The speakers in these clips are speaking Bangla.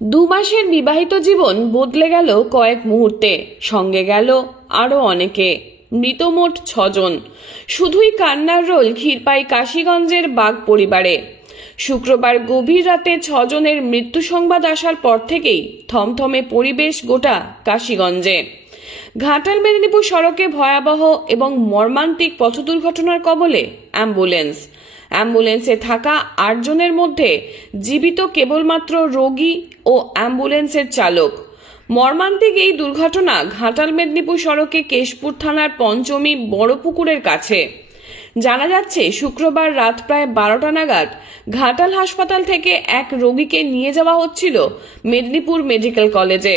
দু মাসের বিবাহিত জীবন বদলে গেল কয়েক মুহূর্তে, সঙ্গে গেল আরও অনেকে। মৃত মোট 6 জন। শুধুই কান্নার রোল ক্ষীরপাই কাশীগঞ্জের বাগ পরিবারে। শুক্রবার গভীর রাতে 6 জনের মৃত্যু সংবাদ আসার পর থেকেই থমথমে পরিবেশ গোটা কাশীগঞ্জে। ঘাটাল মেদিনীপুর সড়কে ভয়াবহ এবং মর্মান্তিক পথ দুর্ঘটনার কবলে অ্যাম্বুলেন্সে থাকা 8 জনের মধ্যে জীবিত কেবলমাত্র রোগী ও অ্যাম্বুলেন্সের চালক। মর্মান্তিক এই দুর্ঘটনা ঘাটাল মেদিনীপুর সড়কে কেশপুর থানার পঞ্চমী বড়পুকুরের কাছে। জানা যাচ্ছে, শুক্রবার রাত প্রায় 12টা নাগাদ ঘাটাল হাসপাতাল থেকে এক রোগীকে নিয়ে যাওয়া হচ্ছিল মেদিনীপুর মেডিকেল কলেজে।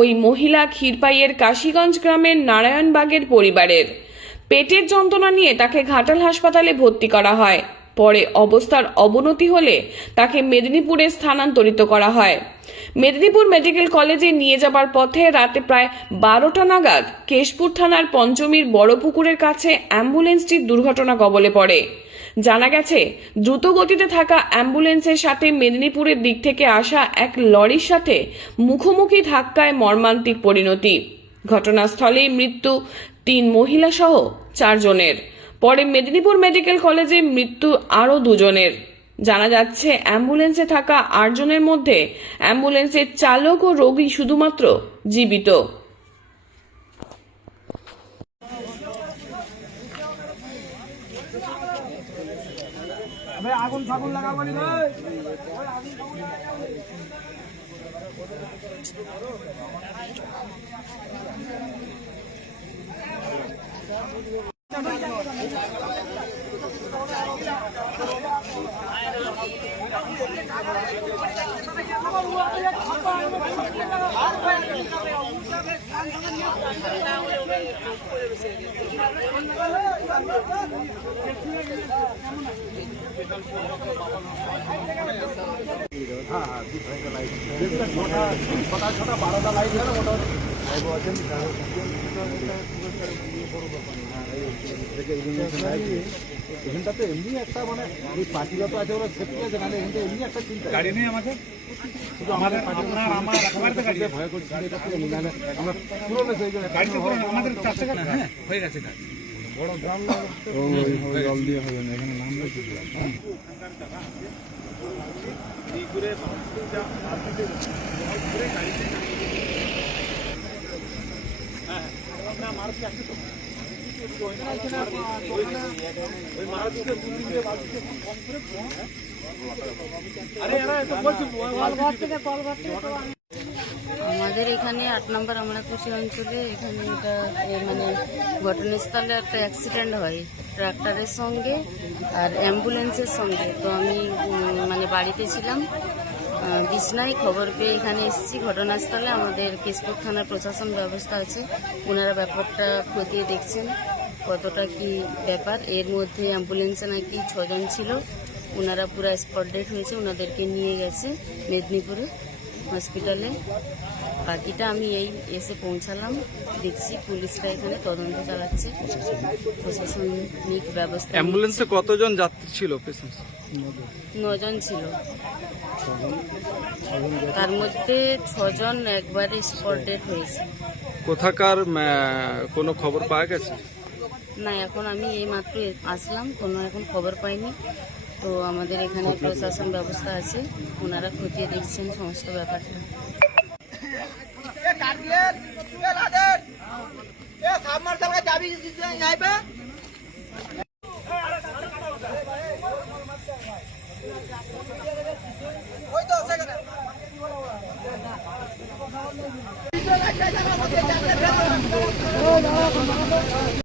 ওই মহিলা ক্ষীরপাইয়ের কাশীগঞ্জ গ্রামের নারায়ণবাগের পরিবারের। পেটের যন্ত্রণা নিয়ে তাকে ঘাটাল হাসপাতালে ভর্তি করা হয়। পরে অবস্থার অবনতি হলে তাকে মেদিনীপুরে স্থানান্তরিত করা হয়। মেদিনীপুর মেডিকেল কলেজে নিয়ে যাবার পথে রাতে প্রায় 12টা নাগাদ কেশপুর থানার পঞ্চমীর বড়পুকুরের কাছে অ্যাম্বুলেন্সটির দুর্ঘটনা কবলে পড়ে। জানা গেছে, দ্রুত গতিতে থাকা অ্যাম্বুলেন্সের সাথে মেদিনীপুরের দিক থেকে আসা এক লরির সাথে মুখোমুখি ধাক্কায় মর্মান্তিক পরিণতি। ঘটনাস্থলেই মৃত্যু 3 মহিলা সহ 4 জনের। পরে মেদিনীপুর মেডিকেল কলেজে মৃত্যু আরও 2 জনের। জানা যাচ্ছে, অ্যাম্বুলেন্সে থাকা 8 জনের মধ্যে অ্যাম্বুলেন্সের চালক ও রোগী শুধুমাত্র জীবিত। আগুন ফাগুন লাগাবো নি ভাই। এখানটাতে এমনি একটা মানে ওই পার্টিরা তো আছে, ওরা সেফটি আছে, মানে এখানটা এমনি একটা চিন্তা গাড়ি নেই আমাকে শুধু আমাদের ভয় করছি। আমরা পুরোনো সেই আমাদের 4 টাকা হ্যাঁ হয়ে গেছে বড় গ্রাম জল দিয়ে হবে না, এখানে নাম লেখি আমাদের এখানে 8 নম্বর আমরাকুশি অঞ্চলে এখানে এটা মানে ঘটনাস্থলে একটা অ্যাক্সিডেন্ট হয় ট্রাক্টরের সঙ্গে আর অ্যাম্বুলেন্সের সঙ্গে। তো আমি মানে বাড়িতে ছিলাম, বিছনায় খবর পেয়ে এখানে এসেছি ঘটনাস্থলে। আমাদের কেশপুর থানার প্রশাসন ব্যবস্থা আছে, ওনারা ব্যাপারটা খতিয়ে দেখছেন কতটা কি ব্যাপার। এর মধ্যে অ্যাম্বুলেন্সে নাকি 6 জন ছিল, ওনারা পুরো স্পট ডেড হয়েছে, ওনাদেরকে নিয়ে গেছে মেদিনীপুরে হসপিটালে। বাকিটা আমি এই এসে পৌঁছালাম, দেখছি পুলিশরা এখানে তদন্ত চালাচ্ছে, প্রশাসনিক ব্যবস্থা। অ্যাম্বুলেন্সে কতজন যাত্রী ছিল? 9 জন ছিল, তার মধ্যে 6 জন একবারে স্পট ডেড হয়েছে। কোথাকার কোনো খবর পাওয়া গেছে? না, এখন আমি এই মাত্র আসলাম, কোনো এখন খবর পাইনি। তো আমাদের এখানে প্রশাসন ব্যবস্থা আছে, ওনারা খতিয়ে দেখছেন সমস্ত ব্যাপারটা।